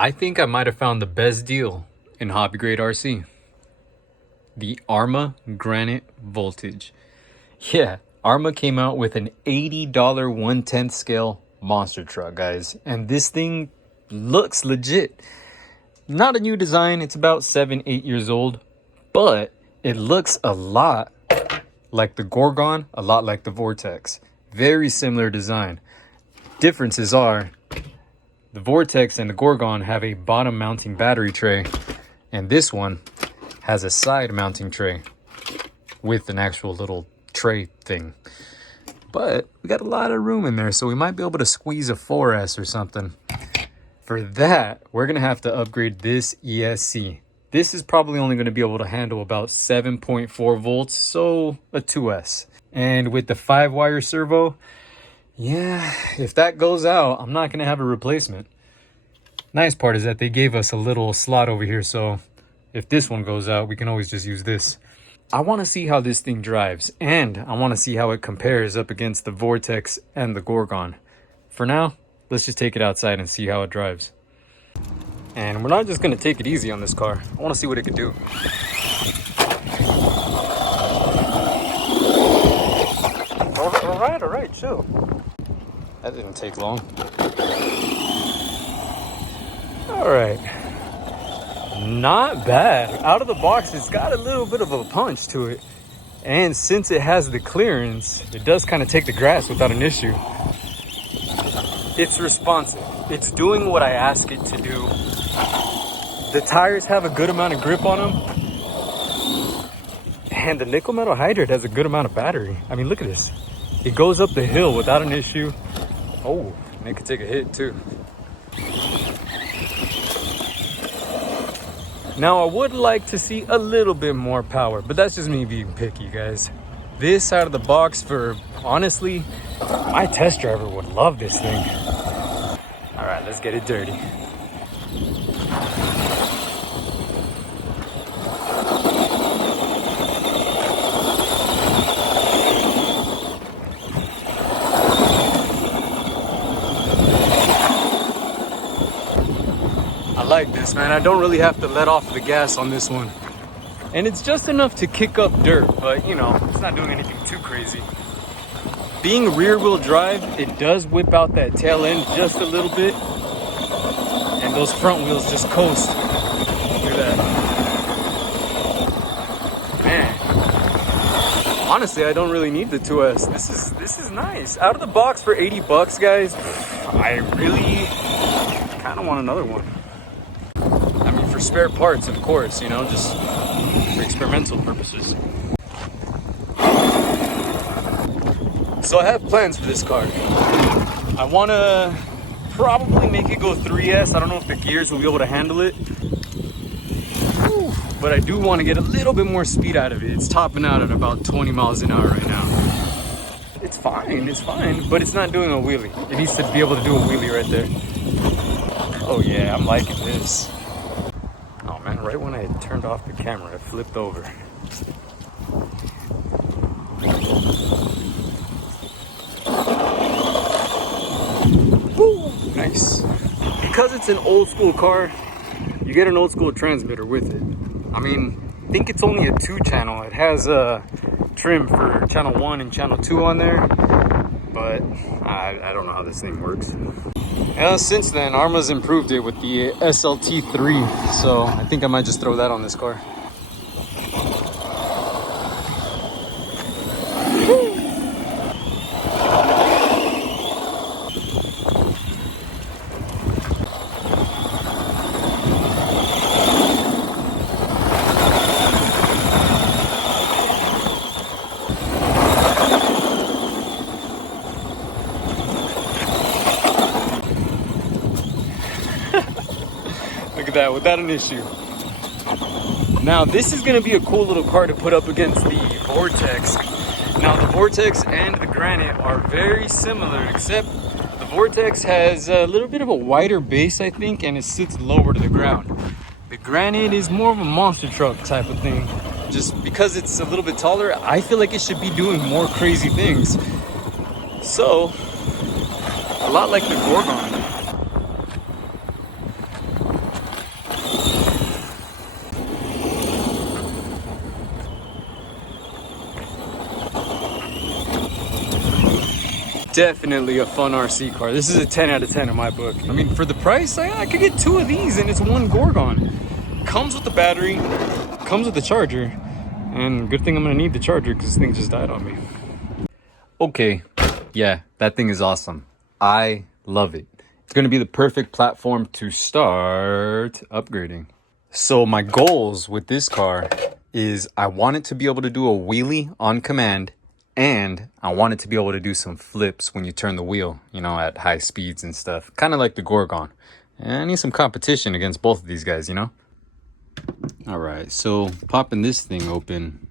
I think I might have found the best deal in hobby grade RC. The ARRMA Granite Voltage. Yeah, ARRMA came out with an $80 1/10 scale monster truck, guys. And this thing looks legit. Not a new design, it's about 7-8 years old. But it looks a lot like the Gorgon, a lot like the Vortex. Very similar design. Differences are the Vortex and the Gorgon have a bottom mounting battery tray, and this one has a side mounting tray with an actual little tray thing. But we got a lot of room in there, so we might be able to squeeze a 4S or something. For that, we're gonna have to upgrade this ESC. This is probably only gonna be able to handle about 7.4 volts, so a 2S. And with the 5-wire servo, yeah, if that goes out, I'm not gonna have a replacement. Nice part is that they gave us a little slot over here, so if this one goes out, we can always just use this. I wanna see how this thing drives, and I wanna see how it compares up against the Vortex and the Gorgon. For now, let's just take it outside and see how it drives. And we're not just gonna take it easy on this car. I wanna see what it can do. All right, chill. That didn't take long. All right. Not bad. Out of the box, it's got a little bit of a punch to it. And since it has the clearance, it does kind of take the grass without an issue. It's responsive. It's doing what I ask it to do. The tires have a good amount of grip on them. And the nickel metal hydrate has a good amount of battery. I mean, look at this. It goes up the hill without an issue. Oh, and it could take a hit too. Now, I would like to see a little bit more power, but that's just me being picky, guys. This out of the box for, honestly, my test driver would love this thing. All right, let's get it dirty. I like this, man. I don't really have to let off the gas on this one. And it's just enough to kick up dirt, but you know, it's not doing anything too crazy. Being rear wheel drive, it does whip out that tail end just a little bit. And those front wheels just coast. Look at that. Man. Honestly, I don't really need the 2S. This is nice. Out of the box for 80 bucks, guys. I really kind of want another one. I mean, for spare parts, of course, you know, just for experimental purposes. So I have plans for this car. I want to probably make it go 3S. I don't know if the gears will be able to handle it. Whew. But I do want to get a little bit more speed out of it. It's topping out at about 20 miles an hour right now. It's fine, but it's not doing a wheelie. It needs to be able to do a wheelie right there. Oh yeah, I'm liking this. Oh man, right when I had turned off the camera, it flipped over. Woo, nice. Because it's an old school car, you get an old school transmitter with it. I mean, I think it's only a 2-channel. It has a trim for channel 1 and channel 2 on there, but I don't know how this thing works. Since then, ARRMA's improved it with the SLT3, so I think I might just throw that on this car. Look at that, without an issue. Now, this is gonna be a cool little car to put up against the Vortex. Now, the Vortex and the Granite are very similar, except the Vortex has a little bit of a wider base, I think, and it sits lower to the ground. The Granite is more of a monster truck type of thing. Just because it's a little bit taller, I feel like it should be doing more crazy things. So, a lot like the Gorgon. definitely a fun RC car. This is a 10 out of 10 in my book. I mean, for the price, I could get 2 of these and it's 1 Gorgon. Comes with the battery, comes with the charger, and good thing I'm gonna need the charger because this thing just died on me. Okay, yeah, that thing is awesome. I love it. It's gonna be the perfect platform to start upgrading. So my goals with this car is I want it to be able to do a wheelie on command, and I want it to be able to do some flips when you turn the wheel, you know, at high speeds and stuff. Kind of like the Gorgon. And I need some competition against both of these guys, you know? All right, so popping this thing open.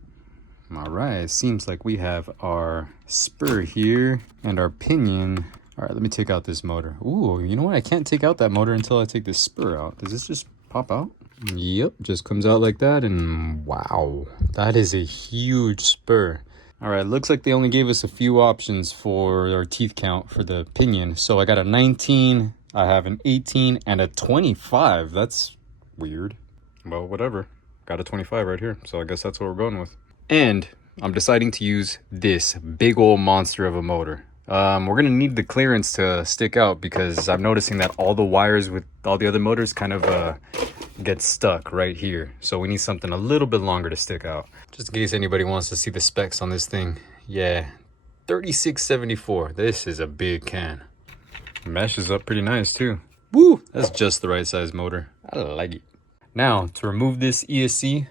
All right, it seems like we have our spur here and our pinion. All right, let me take out this motor. Ooh, you know what? I can't take out that motor until I take this spur out. Does this just pop out? Yep, just comes out like that, and wow, that is a huge spur. All right, looks like they only gave us a few options for our teeth count for the pinion. So I got a 19, I have an 18, and a 25. That's weird. Well, whatever. Got a 25 right here, so I guess that's what we're going with. And I'm deciding to use this big old monster of a motor. We're gonna need the clearance to stick out because I'm noticing that all the wires with all the other motors kind of get stuck right here. So we need something a little bit longer to stick out. Just in case anybody wants to see the specs on this thing. Yeah, 3674. This is a big can. Mesh is up pretty nice too. Woo! That's just the right size motor. I like it. Now, to remove this ESC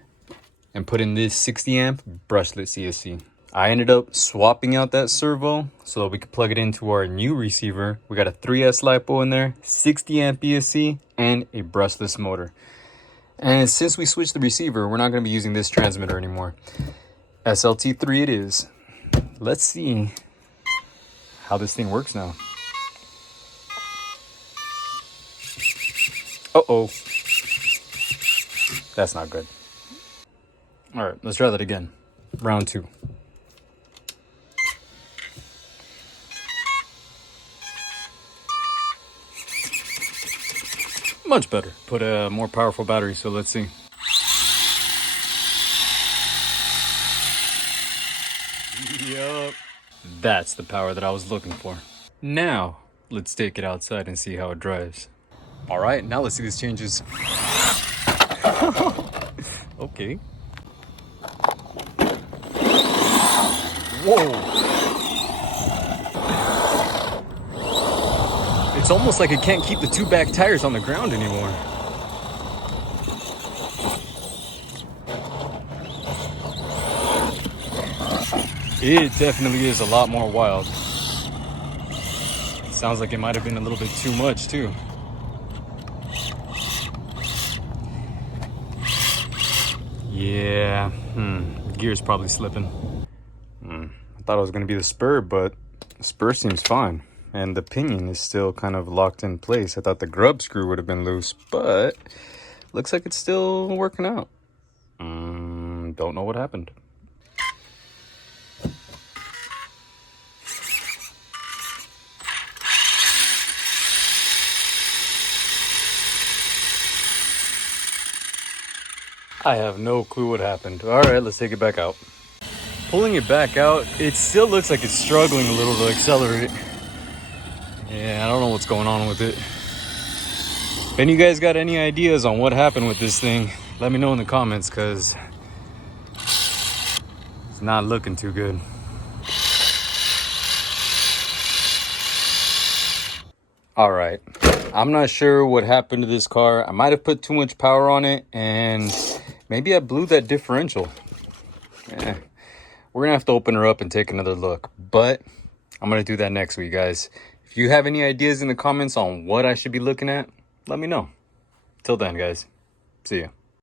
and put in this 60 amp brushless ESC. I ended up swapping out that servo so that we could plug it into our new receiver. We got a 3S LiPo in there, 60 amp ESC, and a brushless motor. And since we switched the receiver, we're not going to be using this transmitter anymore. SLT3 it is. Let's see how this thing works now. Uh-oh. That's not good. All right, let's try that again. Round 2. Much better. Put a more powerful battery, so let's see. Yup. That's the power that I was looking for. Now, let's take it outside and see how it drives. All right, now let's see these changes. Okay. Whoa. It's almost like it can't keep the 2 back tires on the ground anymore. It definitely is a lot more wild. Sounds like it might have been a little bit too much too. Yeah, gear's probably slipping. I thought it was gonna be the spur, but the spur seems fine. And the pinion is still kind of locked in place. I thought the grub screw would have been loose, but looks like it's still working out. Don't know what happened. I have no clue what happened. All right, let's take it back out. Pulling it back out, it still looks like it's struggling a little to accelerate. Yeah, I don't know what's going on with it. If any of you guys got any ideas on what happened with this thing, let me know in the comments, because it's not looking too good. All right, I'm not sure what happened to this car. I might have put too much power on it, and maybe I blew that differential. Yeah, we're gonna have to open her up and take another look, but I'm gonna do that next week, guys. If you have any ideas in the comments on what I should be looking at, let me know. Till then, guys, see ya.